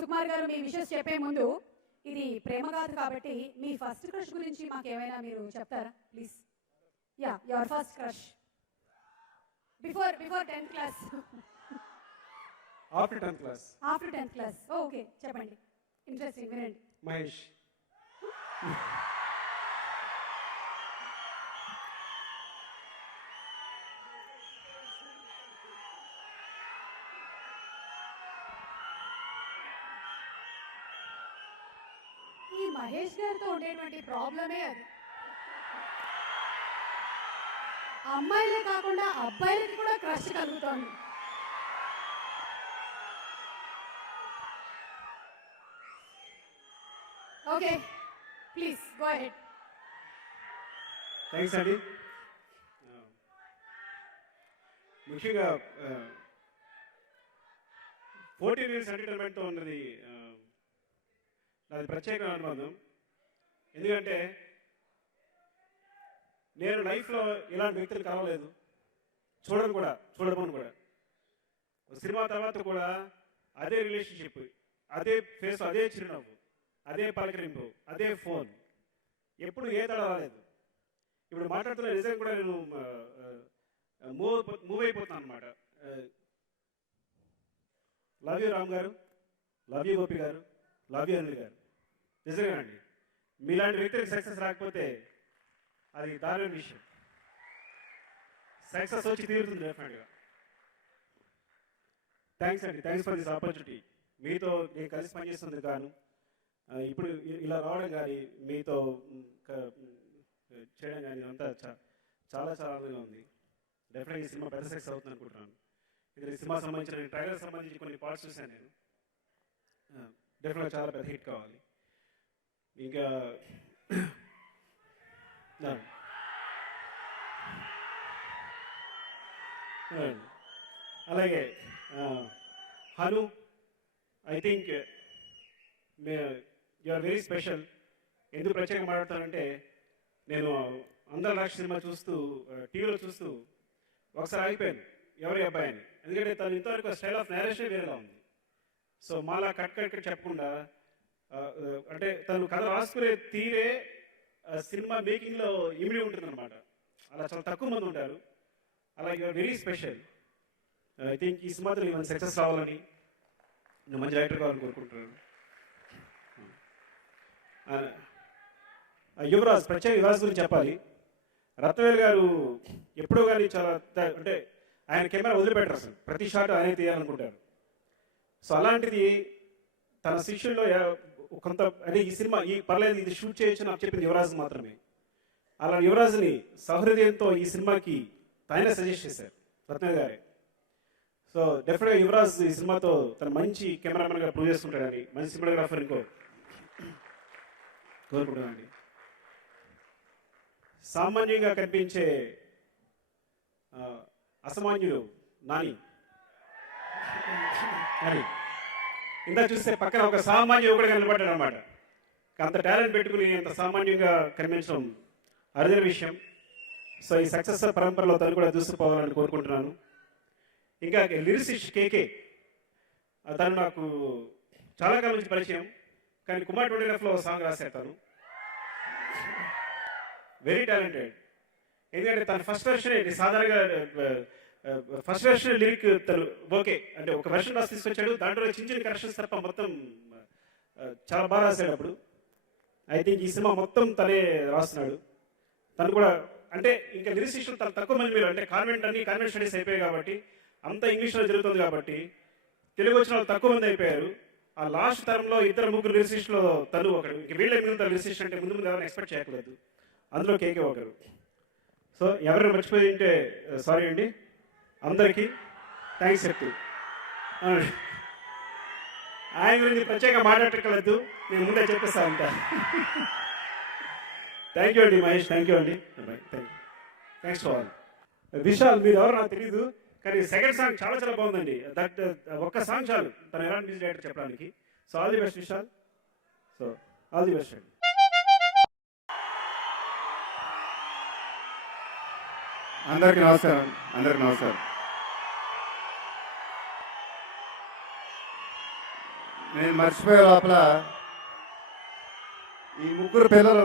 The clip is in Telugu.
సుకుమార్ గారు మీ విషెస్ చెప్పే ముందు ఇది ప్రేమగాథ కాబట్టి మీ ఫస్ట్ క్రష్ గురించి మాకు ఏమైనా మీరు చెప్తారా please? Yeah, your first crush before 10th class. After 10th class. After 10th class. Okay, చెప్పండి. ఇంట్రెస్టింగ్, వినండి. మహేష్. ఈ మహేష్ గారితో ఉండేటువంటి ప్రాబ్లమే అది. అమ్మాయిలే కాకుండా అబ్బాయిలకి కూడా క్రష్ కలుగుతోంది. Okay, please go ahead. Thanks అండి. ముఖ్యంగా 14 ఇయర్స్ ఎంటర్టైన్మెంట్తో ఉన్నది నాది ప్రత్యేక అనుబంధం. ఎందుకంటే నేను లైఫ్లో ఇలాంటి వ్యక్తులు కలవలేదు, చూడను కూడా, చూడబోను కూడా. సినిమా తర్వాత కూడా అదే రిలేషన్షిప్, అదే ఫేస్, అదే చిరునవ్వు, అదే పలకరింపు, అదే ఫోన్, ఎప్పుడు ఏ తడ రాలేదు. ఇప్పుడు మాట్లాడుతున్న నిజంగా కూడా నేను మూవ్ అయిపోతాను అనమాట. లవ్ యూ రామ్ గారు, లవ్ యూ గోపి గారు, లవ్ యూ అనిల్ గారు. నిజంగా అండి, మీలాంటి వ్యక్తులకు సక్సెస్ రాకపోతే అది దారుణ విషయం. సక్సెస్ వచ్చి తీరుతుంది డెఫినెట్గా. థ్యాంక్స్ అండి, థ్యాంక్స్ ఫర్ దిస్ ఆపర్చునిటీ. మీతో నేను కలిసి పనిచేస్తుంది కాను, ఇప్పుడు ఇలా రావడం కానీ, మీతో చేయడం కానీ, అంతా చాలా చాలా ఆనందంగా ఉంది. డెఫినెట్గా ఈ సినిమా పెద్ద సక్సెస్ అవుతుంది అనుకుంటున్నాను. ఇది సినిమా సంబంధించిన ట్రైలర్ సంబంధించి కొన్ని పార్ట్స్ చూశాను నేను. డెఫినెట్గా చాలా పెద్ద హిట్ కావాలి. ఇంకా అలాగే Hanu, I think you are very special. ఎందుకు ప్రత్యేకంగా మాట్లాడతానంటే, నేను అందరి రాక్ష సినిమా చూస్తూ, టీవీలో చూస్తూ ఒకసారి ఆగిపోయాను ఎవరి అబ్బాయి అని. ఎందుకంటే తను ఇంతవరకు స్టైల్ ఆఫ్ నేరేషన్ వేరేగా ఉంది. సో మాలా కట్ చెప్పకుండా, అంటే తను కథ రాసుకునే తీరే సినిమా మేకింగ్లో ఇమిడి ఉంటుందన్నమాట. అలా చాలా తక్కువ మంది ఉంటారు. అలా you are very special. I think ఈ సినిమాతో నేను సక్సెస్ రావాలని, నేను మంచి డైరెక్టర్ కావాలని కోరుకుంటున్నాను. యువరాజ్, ప్రత్యేక యువరాజ్ గురించి చెప్పాలి. రత్నవేల్ గారు ఎప్పుడో కానీ చాలా, అంటే ఆయన కెమెరా వదిలిపెట్టరు, అసలు ప్రతి షాట్ ఆయనే తీయాలనుకుంటారు. సో అలాంటిది తన శిష్యుల్లో కొంత, అంటే ఈ సినిమా పర్లేదు ఇది షూట్ చేయొచ్చు నాకు చెప్పింది యువరాజ్ మాత్రమే. అలా యువరాజ్ని సహృదయంతో ఈ సినిమాకి ఆయనే సజెస్ట్ చేశారు, రత్నవేల్ గారే. సో డెఫినెట్గా యువరాజ్ ఈ సినిమాతో తన మంచి కెమెరామెన్గా ప్రూవ్ చేసుకుంటాడని, మంచి సినిమాగ్రాఫర్ ఇంకో కోరుకుంటానండి. సామాన్యంగా కనిపించే అసామాన్యుడు నాని. ఇందా చూస్తే పక్కన ఒక సామాన్య యువకుడు కనబడ్డాడు అనమాట. అంత టాలెంట్ పెట్టుకుని అంత సామాన్యంగా కనిపించడం అరుదైన విషయం. సో ఈ సక్సెస్ పరంపరలో తను కూడా దూసుకుపోవాలని కోరుకుంటున్నాను. ఇంకా లిరిసిస్ట్ కేకే, తను నాకు చాలా కాలం నుంచి పరిచయం, కానీ కుమార్ 20Fలో సాంగ్ రాశారు తను. Very talented. ఎందుకంటే తన ఫస్ట్ వెర్షన్ సాధారణంగా ఫస్ట్ వెర్షన్ లిరిక్ తను ఓకే అంటే ఒక వెర్షన్ రాసి తీసుకొచ్చాడు, దాంట్లో చిన్న చిన్న కరెక్షన్స్ తప్ప మొత్తం చాలా బాగా రాశాడు. అప్పుడు ఐ థింక్ ఈ సినిమా మొత్తం తనే రాస్తున్నాడు. తను కూడా అంటే ఇంకా లిరిసిస్టులు తను తక్కువ మంది మీరు, అంటే కాన్వెంట్ స్టడీస్ అయిపోయాయి కాబట్టి, అంతా ఇంగ్లీష్లో జరుగుతుంది కాబట్టి తెలుగు వచ్చిన వాళ్ళు తక్కువ మంది అయిపోయారు. ఆ లాస్ట్ తరంలో 2-3 లిరిసిస్టులో తను ఒకడు. ఇంక వీళ్ళే మిగిలిన లిరిసిస్ట్ అంటే ముందు ఎవరైనా ఎక్స్పెక్ట్ చేయకూడదు, అందులో కేకే ఒకరు. సో ఎవరైనా మర్చిపోయి ఉంటే సారీ అండి. అందరికీ థ్యాంక్స్ చెప్తూ, ఆయన గురించి ప్రత్యేకంగా మాట్లాడక్కర్లేదు, నేను ముందే చెప్పేస్తా ఉంటా. థ్యాంక్ యూ అండి మహేష్, థ్యాంక్ యూ అండి, థ్యాంక్స్ ఫర్ ఆల్. విశాల్, మీరు ఎవరు నాకు తెలీదు, కానీ సెకండ్ సాంగ్ చాలా చాలా బాగుందండి. దట్ ఒక్క సాంగ్ చాలు తను ఎలాంటి మ్యూజిక్ డైరెక్టర్ చెప్పడానికి. So all the best Vishal. So all the best అండి. అందరికీ నమస్కారం. అందరికీ నమస్కారం. నేను మర్చిపోయే లోపల ఈ ముగ్గురు పిల్లలు